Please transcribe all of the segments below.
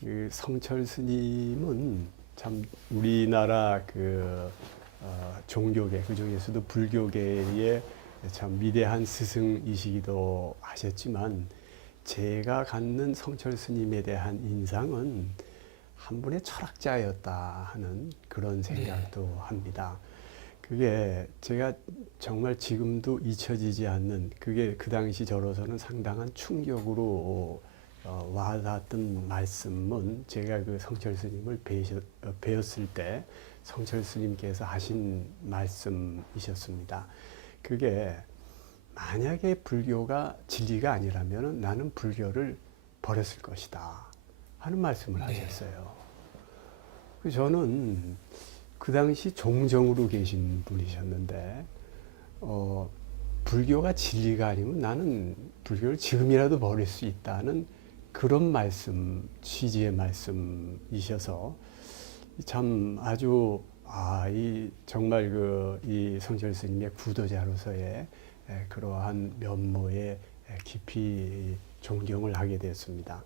그 성철 스님은 참 우리나라 종교계 그 중에서도 불교계의 참 위대한 스승이시기도 하셨지만 제가 갖는 성철 스님에 대한 인상은 한 분의 철학자였다 하는 그런 생각도 합니다. 그게 제가 정말 지금도 잊혀지지 않는 그게 그 당시 저로서는 상당한 충격으로 와닿았던 말씀은 제가 그 성철 스님을 배웠을 때 성철 스님께서 하신 말씀이셨습니다. 그게 만약에 불교가 진리가 아니라면 나는 불교를 버렸을 것이다 하는 말씀을 하셨어요. 저는 그 당시 종정으로 계신 분이셨는데 불교가 진리가 아니면 나는 불교를 지금이라도 버릴 수 있다는 그런 말씀, 취지의 말씀이셔서 참 아주 이 정말 이 성철 스님의 구도자로서의 그러한 면모에 깊이 존경을 하게 되었습니다.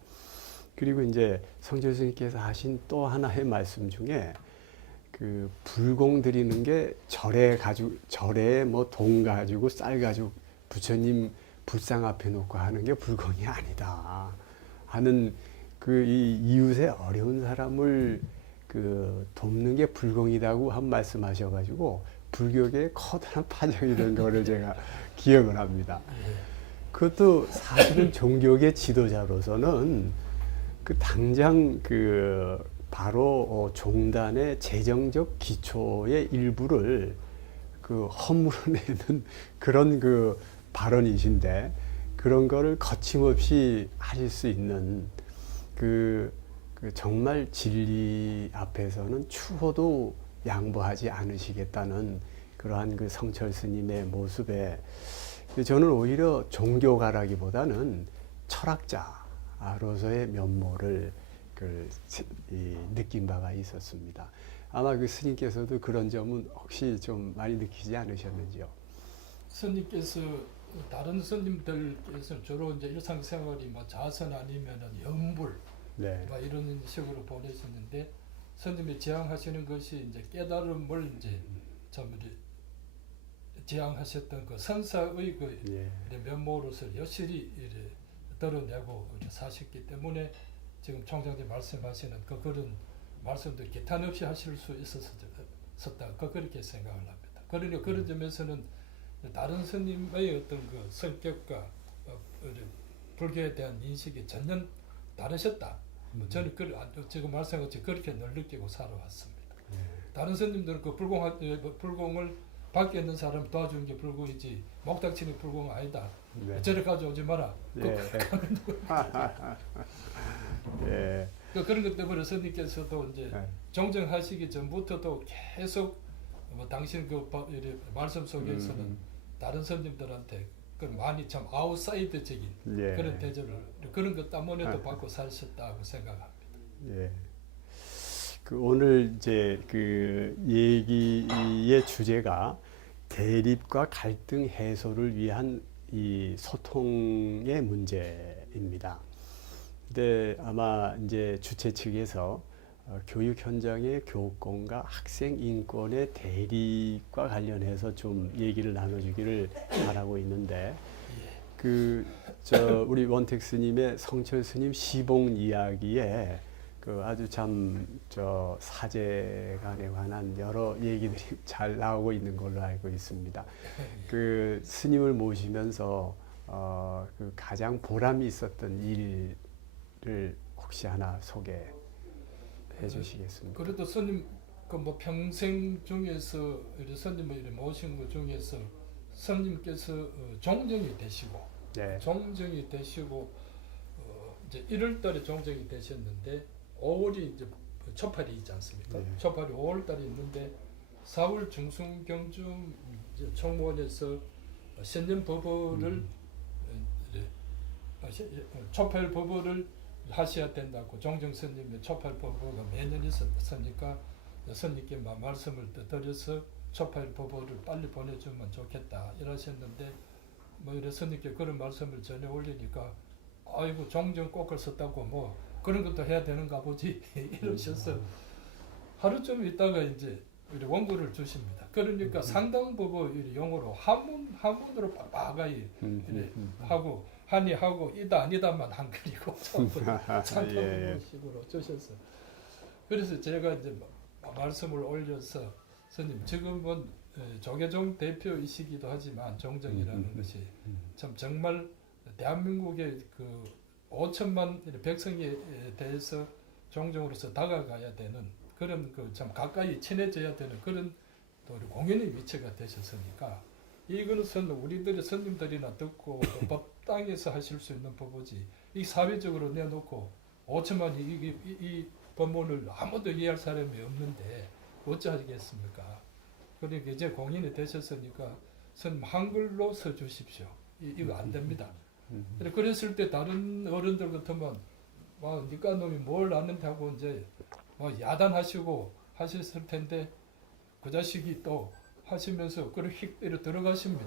그리고 이제 성철 스님께서 하신 또 하나의 말씀 중에 그 불공 드리는 게 절에 뭐 돈 가지고 쌀 가지고 부처님 불상 앞에 놓고 하는 게 불공이 아니다 하는 그 이 이웃의 어려운 사람을 그 돕는 게 불공이라고 한 말씀하셔가지고 불교계에 커다란 파장이 된 거를 제가 기억을 합니다. 그것도 사실은 종교계 지도자로서는 그 당장 바로 종단의 재정적 기초의 일부를 허물어내는 그런 발언이신데 그런 거를 거침없이 하실 수 있는 정말 진리 앞에서는 추호도 양보하지 않으시겠다는 그러한 성철 스님의 모습에 저는 오히려 종교가라기보다는 철학자로서의 면모를 느낀 바가 있었습니다. 아마 그 스님께서도 그런 점은 혹시 좀 많이 느끼지 않으셨는지요? 스님께서 다른 스님들께서 주로 이제 일상생활이 뭐 자선 아니면은 염불 네. 뭐 이런 식으로 보내셨는데 스님이 지향하시는 것이 이제 깨달음을 이제 참 지향하셨던 그 선사의 면모로서 여실히 드러내고 사셨기 때문에 지금 총장님 말씀하시는 그런 말씀도 기탄 없이 하실 수 있었다. 그렇게 생각을 합니다. 그러니 그런 점에서는 다른 스님의 어떤 그 성격과 불교에 대한 인식이 전혀 다르셨다. 저는 지금 말씀한 것처럼 그렇게 늘 느끼고 살아왔습니다. 다른 스님들은 그 불공을 밖에 있는 사람 도와주는 게 불공이지 목닥치는 불공은 아니다. 저를 가져오지 마라. 그런 것 때문에 스님께서도 이제 정정하시기 전부터도 계속 당신 말씀 속에서는 다른 스님들한테 많이 참 아웃사이드적인 그런 대접을 그런 것 때문에도 받고 사셨다고 생각합니다. 오늘 이제 얘기의 주제가 대립과 갈등 해소를 위한 이 소통의 문제입니다. 근데 아마 이제 주최 측에서 교육 현장의 교권과 학생 인권의 대립과 관련해서 좀 얘기를 나눠주기를 바라고 있는데 우리 원택 스님의 성철 스님 시봉 이야기에 아주 참 사제간에 관한 여러 얘기들이 잘 나오고 있는 걸로 알고 있습니다. 스님을 모시면서 가장 보람이 있었던 일을 혹시 하나 소개해 주시겠습니까? 그래도 스님 평생 중에서 스님을 모신 것 중에서 스님께서 종정이 되시고 이제 1월달에 종정이 되셨는데 5월이 이제 초팔이 있지 않습니까? 초팔이 5월달에 있는데 4월 중순경쯤 청무원에서 신년 법어를 초팔 법어를 하셔야 된다고 종정 스님의 초팔 법어가 매년 있었으니까 스님께 말씀을 드려서 초팔 법어를 빨리 보내주면 좋겠다 이러셨는데 이래 스님께 그런 말씀을 전해 올리니까 아이고 종정 꼭을 썼다고 그런 것도 해야 되는가 보지 이러셔서 하루쯤 있다가 이제 우리 원고를 주십니다. 그러니까 상당부분 용어로 한문으로 빡빡하게 이래 하고 한이 하고 이다 아니다만 한글이고 전부 상당부식으로 주셔서 그래서 제가 이제 말씀을 올려서 스님 지금은 조계종 대표이시기도 하지만 종정이라는 것이 참 정말 대한민국의 그 5천만 백성에 대해서 종정으로서 다가가야 되는 그런 그 참 가까이 친해져야 되는 그런 또 우리 공연의 위치가 되셨으니까 이것은 우리들의 스님들이나 듣고 또 법당에서 하실 수 있는 법이지 이 사회적으로 내놓고 5천만이 이 법문을 아무도 이해할 사람이 없는데 어찌하겠습니까? 그러니까 이제 공연이 되셨으니까 스님 한글로 써주십시오. 이거 안 됩니다. 그랬을 때 다른 어른들 같으면 와 니까 놈이 뭘 아는데 하고 이제 야단하시고 하셨을 텐데 그 자식이 또 하시면서 그걸 휙 때려 들어가십니다.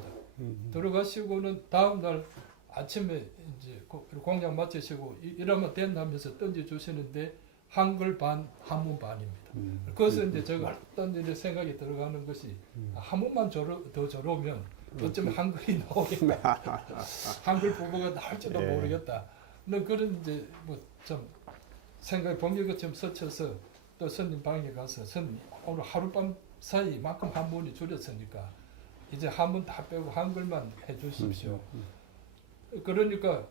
들어가시고는 다음 날 아침에 이제 공양 마치시고 이러면 된다면서 던져 주시는데 한글 반, 한문 반입니다. 그래서 이제 제가 어떤 일에 생각이 들어가는 것이 한문만 더 저러면 어쩌면 한글이 나오겠다. 한글 부부가 나올지도 모르겠다. 그런 이제 뭐 좀 생각이 번개같이 스쳐서 또 스님 방에 가서 스님 오늘 하룻밤 사이 이만큼 한문이 줄였으니까 이제 한문 다 빼고 한글만 해주십시오. 그러니까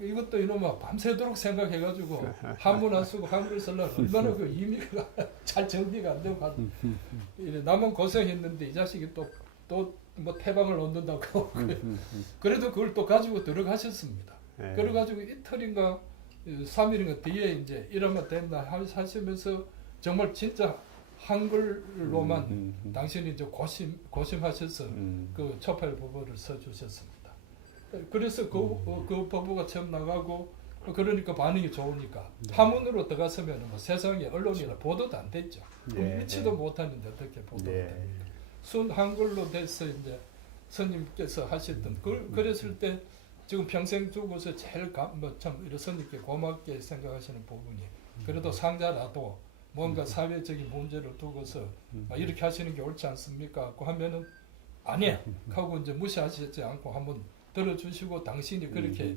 이것도 이놈아 밤새도록 생각해가지고 한문 안 쓰고 한글 쓰려면 얼마나 그 의미가 잘 정리가 안 되고 나만 고생했는데 이 자식이 또 뭐 태방을 얻는다고 그래도 그걸 또 가지고 들어가셨습니다. 그래가지고 이틀인가 3일인가 뒤에 이제 이러면 된다 하시면서 정말 진짜 한글로만 당신이 이제 고심하셔서 그 초팔 법어를 써주셨습니다. 그래서 그 법어가 처음 나가고 그러니까 반응이 좋으니까 한문으로 들어갔으면 뭐 세상에 언론이나 보도도 안 됐죠. 믿지도 못하는데 어떻게 보도가 됩니까? 순 한글로 돼서 이제 스님께서 하셨던 그랬을 때 지금 평생 두고서 제일 참 이런 스님께 고맙게 생각하시는 부분이 그래도 상자라도 뭔가 사회적인 문제를 두고서 이렇게 하시는 게 옳지 않습니까? 하고 하면은 아니야 하고 이제 무시하시지 않고 한번 들어주시고 당신이 그렇게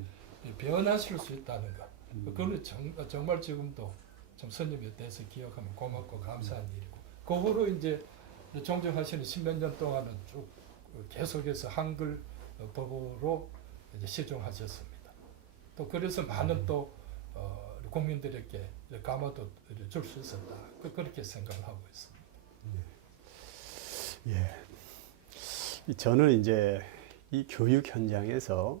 변하실 수 있다는 것. 그거는 정말 지금도 좀 스님에 대해서 기억하면 고맙고 감사한 일이고 그 후로 이제 종정하시는 10몇 년 동안은 쭉 계속해서 한글 법으로 이제 시종하셨습니다. 또 그래서 많은 또 국민들에게 감화도 줄 수 있었다. 그렇게 생각을 하고 있습니다. 예. 저는 이제 이 교육 현장에서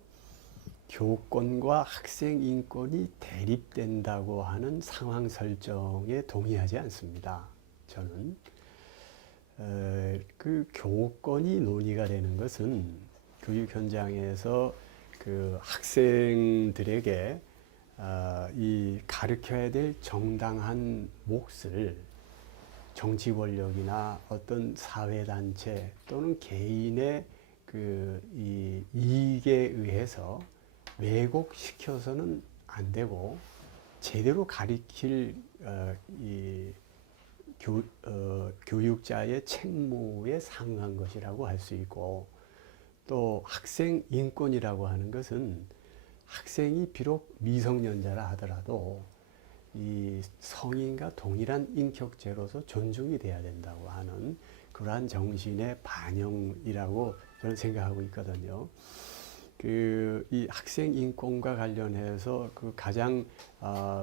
교권과 학생 인권이 대립된다고 하는 상황 설정에 동의하지 않습니다. 저는 그 교권이 논의가 되는 것은 교육 현장에서 그 학생들에게 이 가르쳐야 될 정당한 몫을 정치 권력이나 어떤 사회 단체 또는 개인의 그 이 이익에 의해서 왜곡시켜서는 안 되고 제대로 가르칠 이 교육자의 책무에 상응한 것이라고 할 수 있고 또 학생 인권이라고 하는 것은 학생이 비록 미성년자라 하더라도 이 성인과 동일한 인격체로서 존중이 돼야 된다고 하는 그러한 정신의 반영이라고 저는 생각하고 있거든요. 이 학생 인권과 관련해서 그 가장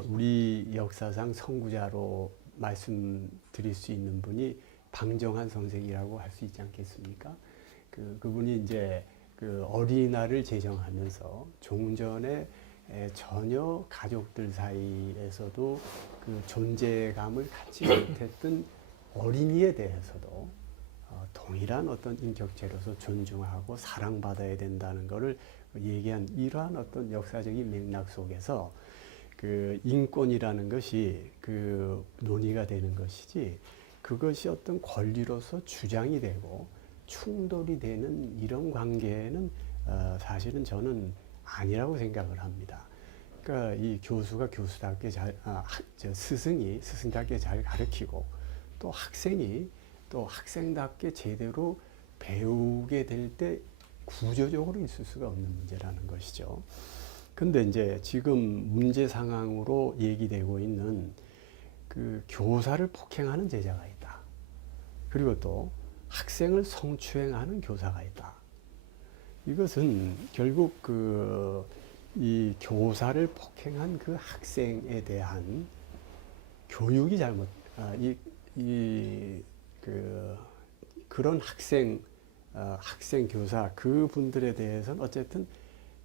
우리 역사상 선구자로 말씀드릴 수 있는 분이 방정환 선생이라고 할 수 있지 않겠습니까? 그분이 이제 그 어린이날을 제정하면서 종전에 전혀 가족들 사이에서도 그 존재감을 갖지 못했던 어린이에 대해서도 동일한 어떤 인격체로서 존중하고 사랑받아야 된다는 것을 얘기한 이러한 어떤 역사적인 맥락 속에서 그 인권이라는 것이 그 논의가 되는 것이지 그것이 어떤 권리로서 주장이 되고 충돌이 되는 이런 관계는 사실은 저는 아니라고 생각을 합니다. 그러니까 이 교수가 교수답게 스승이 스승답게 잘 가르치고 또 학생이 또 학생답게 제대로 배우게 될 때 구조적으로 있을 수가 없는 문제라는 것이죠. 근데 이제 지금 문제 상황으로 얘기되고 있는 그 교사를 폭행하는 제자가 있다. 그리고 또 학생을 성추행하는 교사가 있다. 이것은 결국 이 교사를 폭행한 그 학생에 대한 교육이 그런 학생 교사 그분들에 대해서는 어쨌든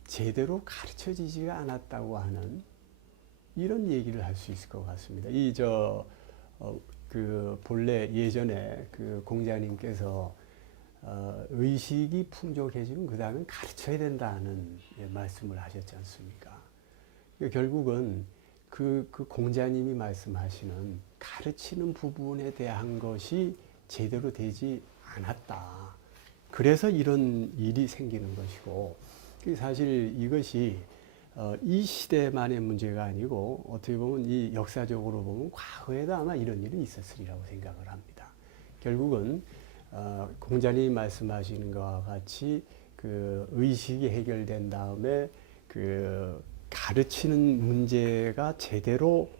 제대로 가르쳐지지가 않았다고 하는 이런 얘기를 할 수 있을 것 같습니다. 본래 예전에 그 공자님께서 의식이 풍족해지면 그 다음에 가르쳐야 된다는 말씀을 하셨지 않습니까? 결국은 그 공자님이 말씀하시는 가르치는 부분에 대한 것이 제대로 되지 않았다. 그래서 이런 일이 생기는 것이고, 사실 이것이 이 시대만의 문제가 아니고 어떻게 보면 이 역사적으로 보면 과거에도 아마 이런 일이 있었으리라고 생각을 합니다. 결국은 공자님이 말씀하시는 것과 같이 그 의식이 해결된 다음에 그 가르치는 문제가 제대로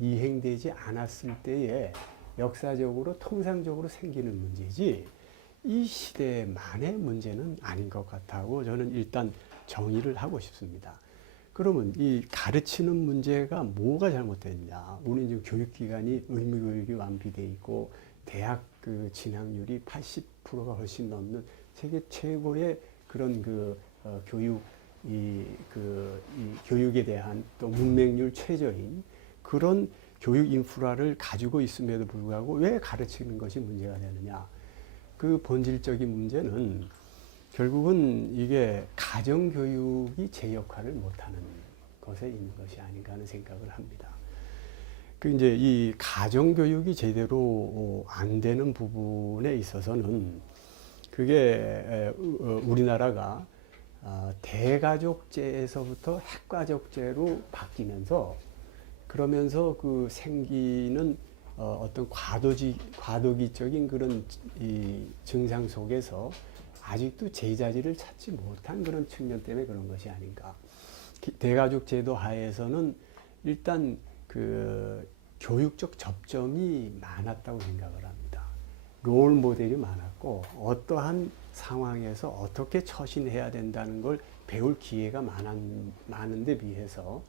이행되지 않았을 때에 역사적으로 통상적으로 생기는 문제지 이 시대만의 문제는 아닌 것 같다고 저는 일단 정의를 하고 싶습니다. 그러면 이 가르치는 문제가 뭐가 잘못됐냐? 우리 지금 교육기관이 의무교육이 완비돼 있고 대학 그 진학률이 80%가 훨씬 넘는 세계 최고의 그런 교육에 대한 또 문맹률 최저인 그런 교육 인프라를 가지고 있음에도 불구하고 왜 가르치는 것이 문제가 되느냐? 그 본질적인 문제는 결국은 이게 가정교육이 제 역할을 못하는 것에 있는 것이 아닌가 하는 생각을 합니다. 이제 이 가정교육이 제대로 안 되는 부분에 있어서는 그게 우리나라가 대가족제에서부터 핵가족제로 바뀌면서 그러면서 그 생기는 어떤 과도기적인 그런 이 증상 속에서 아직도 제자리를 찾지 못한 그런 측면 때문에 그런 것이 아닌가. 대가족 제도 하에서는 일단 그 교육적 접점이 많았다고 생각을 합니다. 롤 모델이 많았고 어떠한 상황에서 어떻게 처신해야 된다는 걸 배울 기회가 많은데 비해서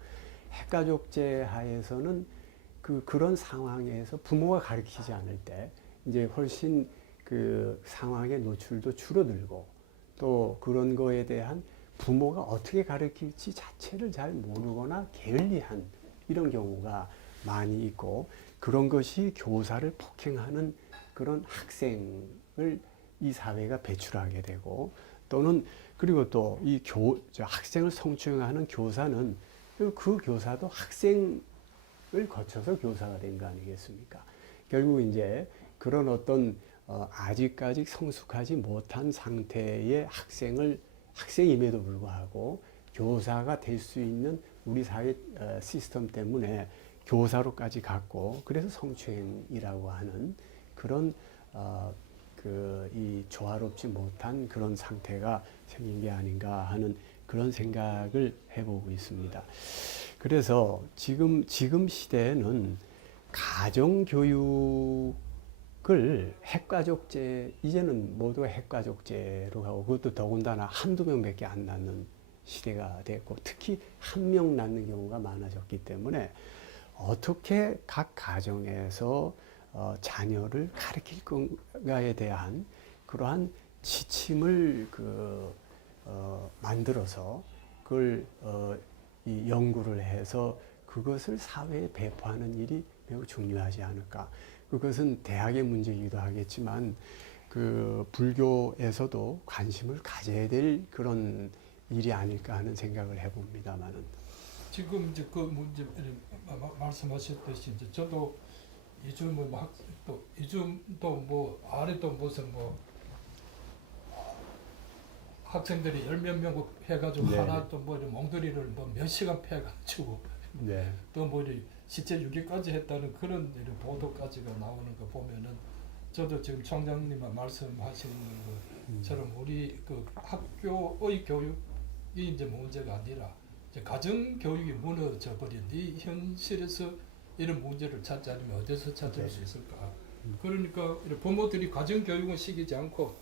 핵가족제 하에서는 그런 상황에서 부모가 가르치지 않을 때 이제 훨씬 그 상황의 노출도 줄어들고 또 그런 거에 대한 부모가 어떻게 가르칠지 자체를 잘 모르거나 게을리한 이런 경우가 많이 있고 그런 것이 교사를 폭행하는 그런 학생을 이 사회가 배출하게 되고 또는 그리고 또 이 학생을 성추행하는 교사는 그 교사도 학생을 거쳐서 교사가 된 거 아니겠습니까? 결국 이제 그런 어떤 아직까지 성숙하지 못한 상태의 학생임에도 불구하고 교사가 될 수 있는 우리 사회 시스템 때문에 교사로까지 갔고 그래서 성추행이라고 하는 그런 이 조화롭지 못한 그런 상태가 생긴 게 아닌가 하는 그런 생각을 해보고 있습니다. 그래서 지금 시대에는 가정교육을 핵가족제, 이제는 모두가 핵가족제로 가고 그것도 더군다나 한두 명밖에 안 낳는 시대가 됐고 특히 한 명 낳는 경우가 많아졌기 때문에 어떻게 각 가정에서 자녀를 가르칠 건가에 대한 그러한 지침을 만들어서 그걸 이 연구를 해서 그것을 사회에 배포하는 일이 매우 중요하지 않을까. 그것은 대학의 문제이기도 하겠지만 그 불교에서도 관심을 가져야 될 그런 일이 아닐까 하는 생각을 해봅니다만은. 지금 이제 그 문제 말씀하셨듯이 이제 저도 요즘은 요즘도 뭐 아래도 무슨 뭐 학생들이 열몇 명 해가지고 네. 하나 또 뭐 몽둥이를 뭐 몇 시간 패가지고 네. 또 뭐 시체 유기까지 했다는 그런 보도까지가 나오는 거 보면은 저도 지금 총장님 말씀하시는 것처럼 우리 그 학교의 교육이 이제 문제가 아니라 이제 가정 교육이 무너져 버린 이 현실에서 이런 문제를 찾자면 어디서 찾을 수 있을까? 그러니까 부모들이 가정 교육은 시키지 않고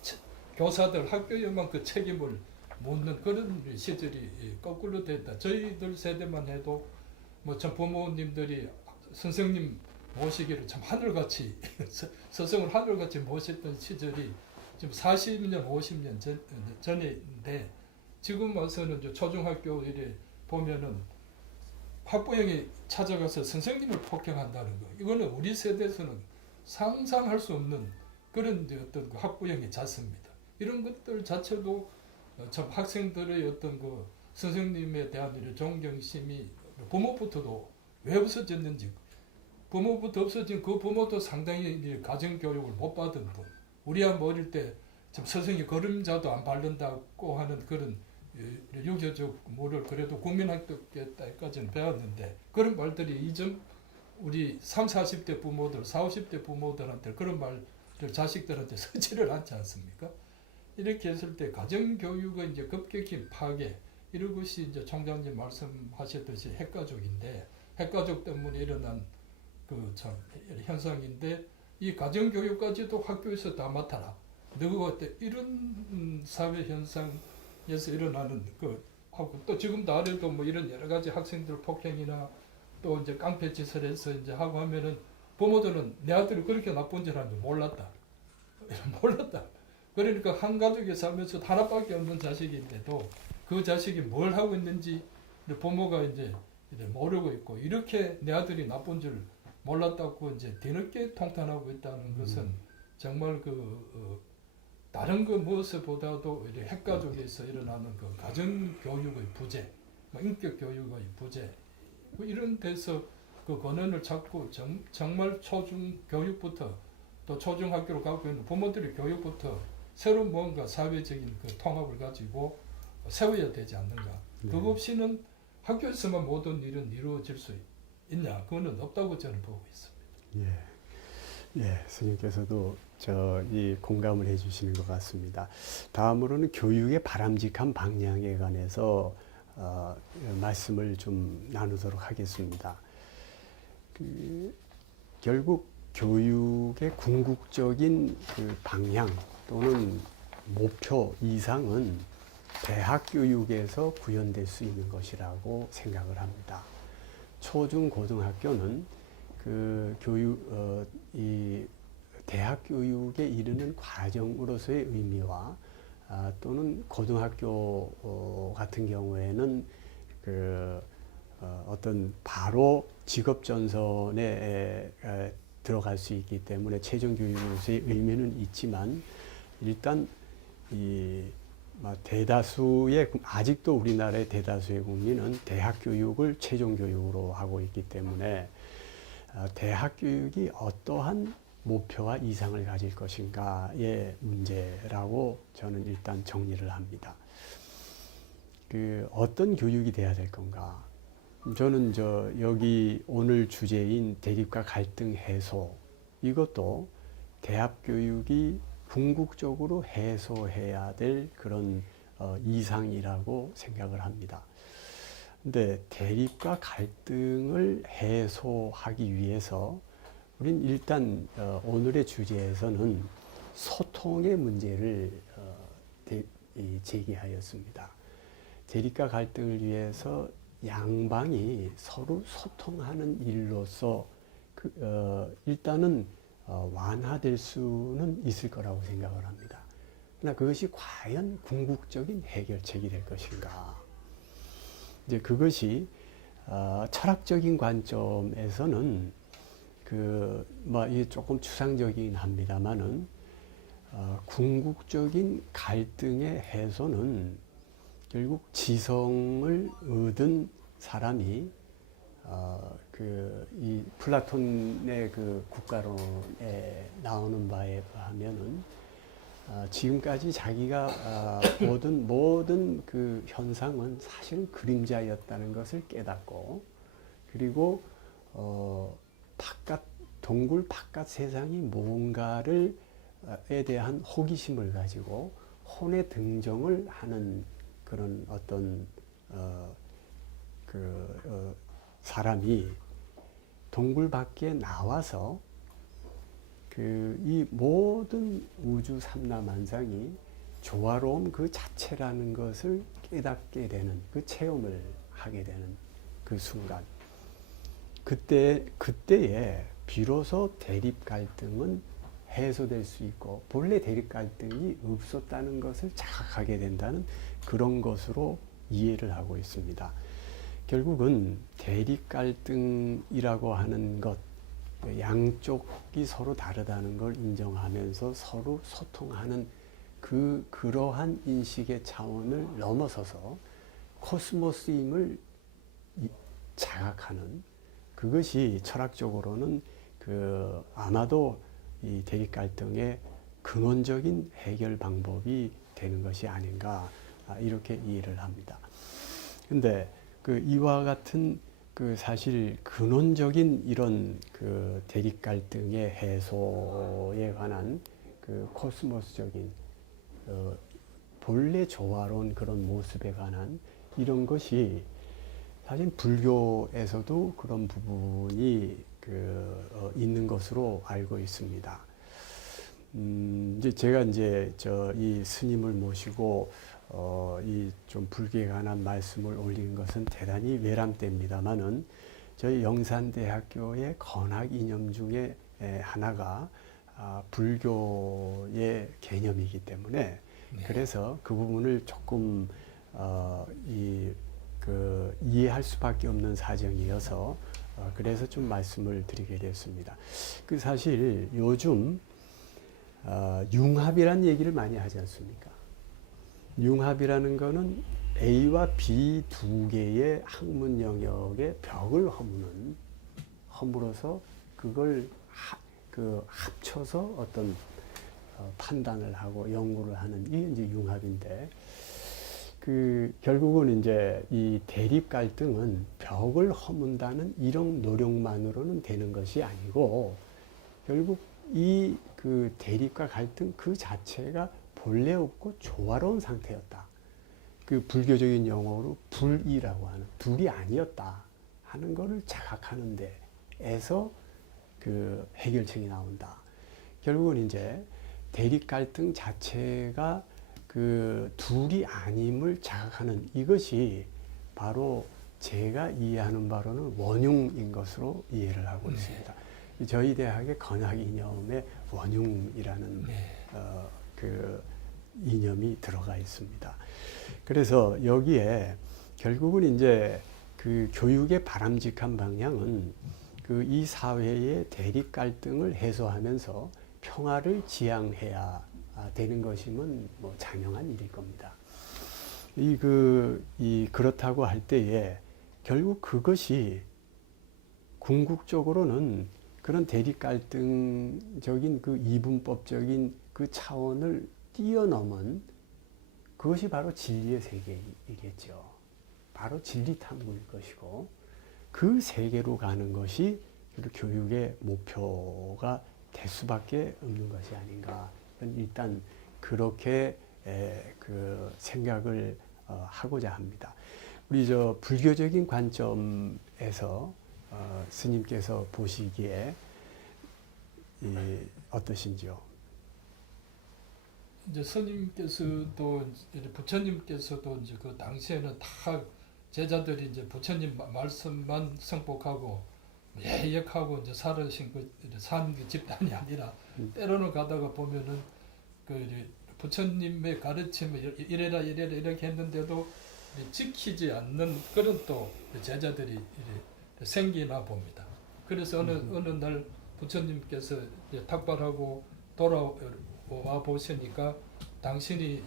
교사들 학교에만 그 책임을 묻는 그런 시절이 거꾸로 됐다. 저희들 세대만 해도 뭐 전 부모님들이 선생님 모시기를 참 하늘같이 스승을 하늘같이 모셨던 시절이 지금 40년, 50년 전인데 지금 와서는 이제 초중학교 이래 보면은 학부형이 찾아가서 선생님을 폭행한다는 거. 이거는 우리 세대에서는 상상할 수 없는 그런 어떤 그 학부형의 자세입니다. 이런 것들 자체도 참 학생들의 어떤 그 선생님에 대한 이런 존경심이 부모부터도 왜 없어졌는지, 부모부터 없어진 그 부모도 상당히 가정교육을 못 받은 분. 우리야 어릴 때 참 선생님 걸음자도 안 바른다고 하는 그런 유교적 뭐를 그래도 국민학교 때까지는 배웠는데 그런 말들이 이전 우리 30, 40대 부모들, 40, 50대 부모들한테 그런 말을 자식들한테 서지를 않지 않습니까? 이렇게 했을 때 가정교육의 이제 급격히 파괴, 이런 것이 이제 총장님 말씀하셨듯이 핵가족인데, 핵가족 때문에 일어난 그 참 현상인데, 이 가정교육까지도 학교에서 다 맡아라. 너가 어때? 이런 사회 현상에서 일어나는 그 하고 또 지금도 아래도 뭐 이런 여러 가지 학생들 폭행이나 또 이제 깡패 짓을 해서 이제 하고 하면은 부모들은 내 아들이 그렇게 나쁜 짓 하는 줄 몰랐다. 몰랐다. 그러니까 한 가족에 살면서 하나밖에 없는 자식인데도 그 자식이 뭘 하고 있는지 부모가 이제 모르고 있고, 이렇게 내 아들이 나쁜 줄 몰랐다고 이제 뒤늦게 통탄하고 있다는 것은 정말 다른 그 무엇보다도 핵가족에서 일어나는 그 가정 교육의 부재, 인격 교육의 부재, 이런 데서 그 권한을 찾고 정말 초중 교육부터 또 초중학교를 갖고 있는 부모들의 교육부터 새로운 뭔가 사회적인 그 통합을 가지고 세워야 되지 않는가. 그거 없이는 학교에서만 모든 일은 이루어질 수 있냐? 그거는 없다고 저는 보고 있습니다. 예, 스님께서도 이 공감을 해주시는 것 같습니다. 다음으로는 교육의 바람직한 방향에 관해서 말씀을 좀 나누도록 하겠습니다. 결국 교육의 궁극적인 그 방향 또는 목표 이상은 대학 교육에서 구현될 수 있는 것이라고 생각을 합니다. 초중 고등학교는 그 이 대학 교육에 이르는 과정으로서의 의미와 또는 고등학교 같은 경우에는 어떤 바로 직업 전선에 들어갈 수 있기 때문에 최종 교육으로서의 의미는 있지만, 일단 대다수의 아직도 우리나라의 대다수의 국민은 대학 교육을 최종 교육으로 하고 있기 때문에 대학 교육이 어떠한 목표와 이상을 가질 것인가의 문제라고 저는 일단 정리를 합니다. 어떤 교육이 돼야 될 건가? 저는 여기 오늘 주제인 대립과 갈등 해소, 이것도 대학 교육이 궁극적으로 해소해야 될 그런 이상이라고 생각을 합니다. 근데 대립과 갈등을 해소하기 위해서 우린 일단 오늘의 주제에서는 소통의 문제를 제기하였습니다. 대립과 갈등을 위해서 양방이 서로 소통하는 일로서 일단은 완화될 수는 있을 거라고 생각을 합니다. 그러나 그것이 과연 궁극적인 해결책이 될 것인가? 이제 그것이 철학적인 관점에서는 이게 조금 추상적이긴 합니다만은 궁극적인 갈등의 해소는 결국 지성을 얻은 사람이 이 플라톤의 그 국가론에 나오는 바에 의하면은 지금까지 자기가 보던 모든 그 현상은 사실은 그림자였다는 것을 깨닫고, 그리고 바깥 동굴 바깥 세상이 뭔가를 에 대한 호기심을 가지고 혼의 등정을 하는 그런 어떤 사람이 동굴 밖에 나와서 이 모든 우주 삼라만상이 조화로움 그 자체라는 것을 깨닫게 되는, 그 체험을 하게 되는 그 순간, 그때에 비로소 대립 갈등은 해소될 수 있고 본래 대립 갈등이 없었다는 것을 자각하게 된다는 그런 것으로 이해를 하고 있습니다. 결국은 대립 갈등이라고 하는 것, 양쪽이 서로 다르다는 걸 인정하면서 서로 소통하는 그러한 인식의 차원을 넘어서서 코스모스임을 자각하는, 그것이 철학적으로는 아마도 이 대립 갈등의 근원적인 해결 방법이 되는 것이 아닌가, 이렇게 이해를 합니다. 근데 이와 같은 사실 근원적인 이런 대립 갈등의 해소에 관한 코스모스적인 본래 조화로운 그런 모습에 관한 이런 것이 사실 불교에서도 그런 부분이 있는 것으로 알고 있습니다. 이제 제가 이 스님을 모시고 이 좀 불교에 관한 말씀을 올리는 것은 대단히 외람됩니다만은 저희 영산대학교의 건학 이념 중에 하나가 불교의 개념이기 때문에, 네. 그래서 그 부분을 조금 이해할 수밖에 없는 사정이어서 그래서 좀 말씀을 드리게 됐습니다. 사실 요즘 융합이라는 얘기를 많이 하지 않습니까? 융합이라는 거는 A와 B 두 개의 학문 영역의 벽을 허물어서 그걸 합쳐서 어떤 판단을 하고 연구를 하는, 이게 이제 융합인데, 결국은 이제 이 대립 갈등은 벽을 허문다는 이런 노력만으로는 되는 것이 아니고, 결국 이 대립과 갈등 그 자체가 본래 없고 조화로운 상태였다. 불교적인 용어로 불이라고 하는, 둘이 아니었다 하는 것을 자각하는 데에서 해결책이 나온다. 결국은 이제 대립 갈등 자체가 둘이 아님을 자각하는, 이것이 바로 제가 이해하는 바로는 원융인 것으로 이해를 하고 있습니다. 저희 대학의 건학 이념에 원융이라는 이념이 들어가 있습니다. 그래서 여기에 결국은 이제 교육의 바람직한 방향은 이 사회의 대립 갈등을 해소하면서 평화를 지향해야 되는 것이면 당연한 일일 겁니다. 그렇다고 할 때에 결국 그것이 궁극적으로는 그런 대립 갈등적인 이분법적인 차원을 뛰어넘은, 그것이 바로 진리의 세계이겠죠. 바로 진리 탐구일 것이고, 그 세계로 가는 것이 교육의 목표가 될 수밖에 없는 것이 아닌가. 일단 그렇게 생각을 하고자 합니다. 우리 불교적인 관점에서 스님께서 보시기에 어떠신지요? 이제 스님께서도 부처님께서도 이제 그 당시에는 다 제자들이 이제 부처님 말씀만 성복하고 예역하고 이제 살으신 산 집단이 아니라, 때로는 가다가 보면은 부처님의 가르침을 이래라 이렇게 했는데도 지키지 않는 그런 또 제자들이 생기나 봅니다. 그래서 어느 날 부처님께서 탁발하고 돌아와 보시니까 당신이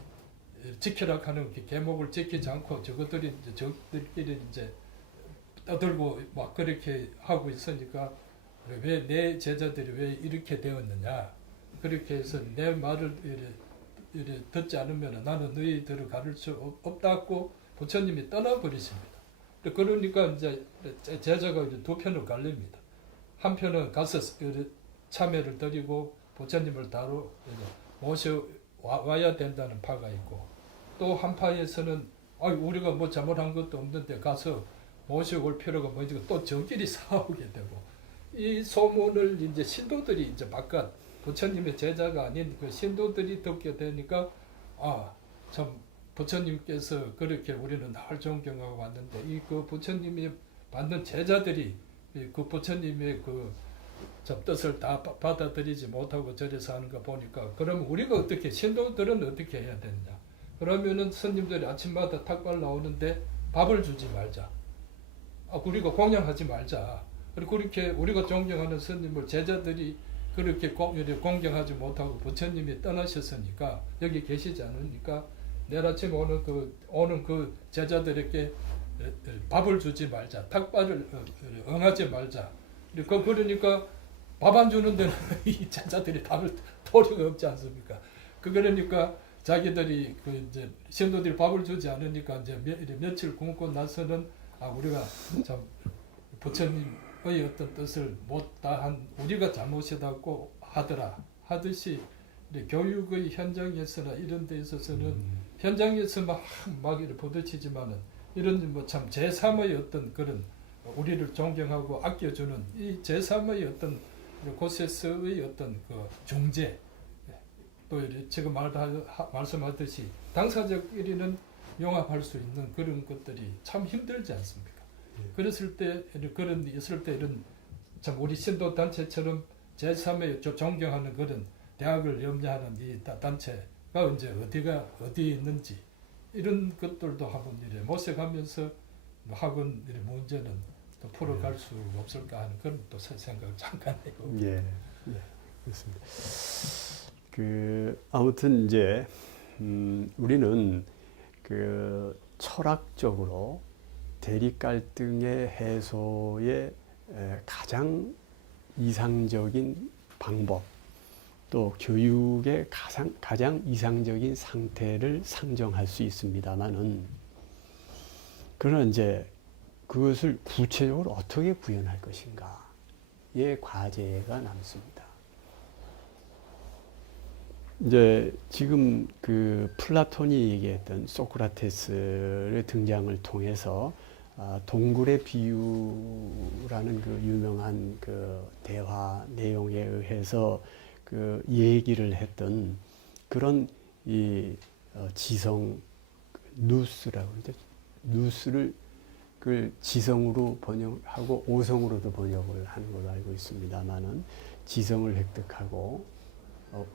지키라 하는 계목을 지키지 않고 적들끼리 이제 떠들고 막 그렇게 하고 있으니까, 왜 내 제자들이 왜 이렇게 되었느냐, 그렇게 해서 내 말을 이래 듣지 않으면 나는 너희들을 가를 수 없다고 부처님이 떠나버리십니다. 그러니까 이제 제자가 이제 두 편으로 갈립니다. 한 편은 가서 참회를 드리고 부처님을 따로 모셔와야 된다는 파가 있고, 또 한 파에서는 우리가 뭐 잘못한 것도 없는데 가서 모셔올 필요가 뭐지, 또 저끼리 싸우게 되고, 이 소문을 이제 신도들이 이제 바깥 부처님의 제자가 아닌 그 신도들이 듣게 되니까 참 부처님께서 그렇게 우리는 늘 존경하고 왔는데 이 그 부처님이 받는 제자들이 그 부처님의 그 뜻을 다 받아들이지 못하고 저래서 하는 거 보니까, 그러면 우리가 어떻게, 신도들은 어떻게 해야 되느냐. 그러면은 스님들이 아침마다 탁발 나오는데 밥을 주지 말자. 우리가 공양하지 말자. 그리고 그렇게 우리가 존경하는 스님을 제자들이 그렇게 공경하지 못하고 부처님이 떠나셨으니까, 여기 계시지 않으니까 내일 아침 오는 그 제자들에게 밥을 주지 말자. 탁발을 응하지 말자. 그러니까 밥 안 주는 데는 이 제자들이 밥을 도리가 없지 않습니까? 그러니까 자기들이 이제 신도들이 밥을 주지 않으니까 이제 며칠 굶고 나서는 우리가 참 부처님의 어떤 뜻을 못 다한 우리가 잘못이다고 하듯이 교육의 현장에서나 이런 데 있어서는 현장에서 막 이렇게 부딪히지만은 이런 뭐 참 제3의 어떤 그런 우리를 존경하고 아껴주는 이 제3의 어떤 곳에서의 어떤 그 중재, 또 지금 말씀하듯이 당사자끼리는 용합할 수 있는 그런 것들이 참 힘들지 않습니까? 그랬을 때 이런 참 우리 신도 단체처럼 제3의 존경하는 그런 대학을 염려하는 이 단체가 이제 어디에 있는지 이런 것들도 한번 이래 모색하면서 학원 문제는 또 풀어갈 수 없을까 하는 그런 또 생각을 잠깐 해보고. 예, 그렇습니다. 아무튼 이제 우리는 그 철학적으로 대립 갈등의 해소의 가장 이상적인 방법, 또 교육의 가장 이상적인 상태를 상정할 수 있습니다만은, 그러나 이제 그것을 구체적으로 어떻게 구현할 것인가의 과제가 남습니다. 이제 지금 그 플라톤이 얘기했던 소크라테스의 등장을 통해서 동굴의 비유라는 그 유명한 그 대화 내용에 의해서 그 얘기를 했던 그런 이 지성 누스라고 그러죠. 누스를 그 지성으로 번역하고 오성으로도 번역을 하는 걸로 알고 있습니다만은, 지성을 획득하고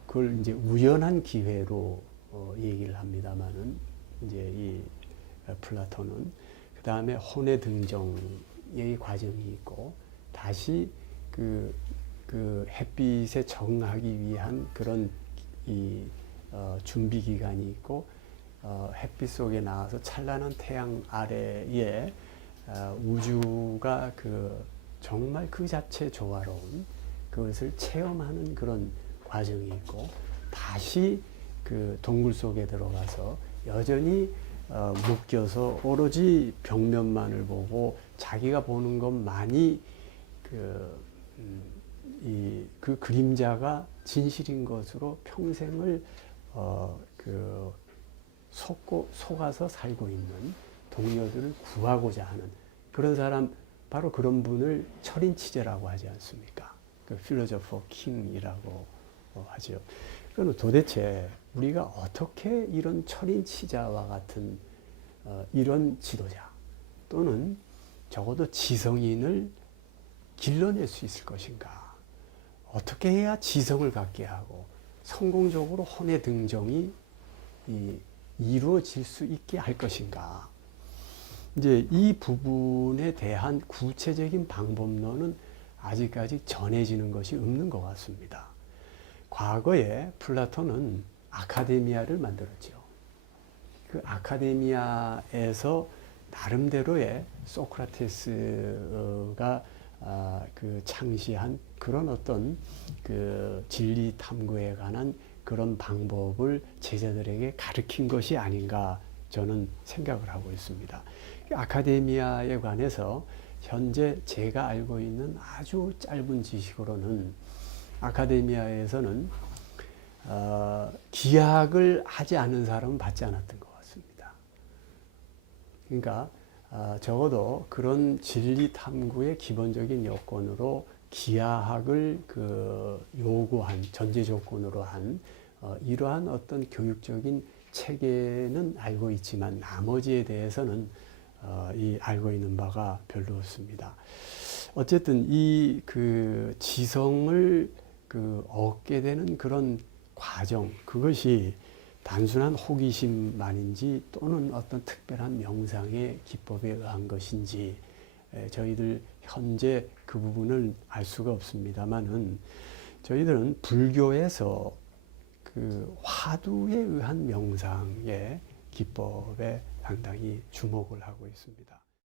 그걸 이제 우연한 기회로 얘기를 합니다만은, 이제 이 플라톤은 그 다음에 혼의 등정의 과정이 있고, 다시 그 햇빛에 적응하기 위한 그런 준비 기간이 있고, 햇빛 속에 나와서 찬란한 태양 아래에 우주가 정말 그 자체 조화로운 그것을 체험하는 그런 과정이 있고, 다시 그 동굴 속에 들어가서 여전히 묶여서 오로지 벽면만을 보고 자기가 보는 것만이 그 그림자가 진실인 것으로 평생을 속아서 살고 있는 동료들을 구하고자 하는 그런 사람, 바로 그런 분을 철인치제라고 하지 않습니까? 그 필로소퍼 킹이라고 하죠. 그럼 도대체 우리가 어떻게 이런 철인치자와 같은 이런 지도자, 또는 적어도 지성인을 길러낼 수 있을 것인가? 어떻게 해야 지성을 갖게 하고 성공적으로 혼의 등정이 이루어질 수 있게 할 것인가? 이제 이 부분에 대한 구체적인 방법론은 아직까지 전해지는 것이 없는 것 같습니다. 과거에 플라톤은 아카데미아를 만들었죠. 그 아카데미아에서 나름대로의 소크라테스가 그 창시한 그런 어떤 그 진리 탐구에 관한 그런 방법을 제자들에게 가르친 것이 아닌가 저는 생각을 하고 있습니다. 아카데미아에 관해서 현재 제가 알고 있는 아주 짧은 지식으로는 아카데미아에서는 기하학을 하지 않은 사람은 받지 않았던 것 같습니다. 그러니까 적어도 그런 진리 탐구의 기본적인 요건으로 기하학을 요구한 전제 조건으로 한 이러한 어떤 교육적인 체계는 알고 있지만 나머지에 대해서는 알고 있는 바가 별로 없습니다. 어쨌든 이 지성을 얻게 되는 그런 과정, 그것이 단순한 호기심만인지 또는 어떤 특별한 명상의 기법에 의한 것인지 저희들 현재 그 부분을 알 수가 없습니다만은 저희들은 불교에서 화두에 의한 명상의 기법에 상당히 주목을 하고 있습니다.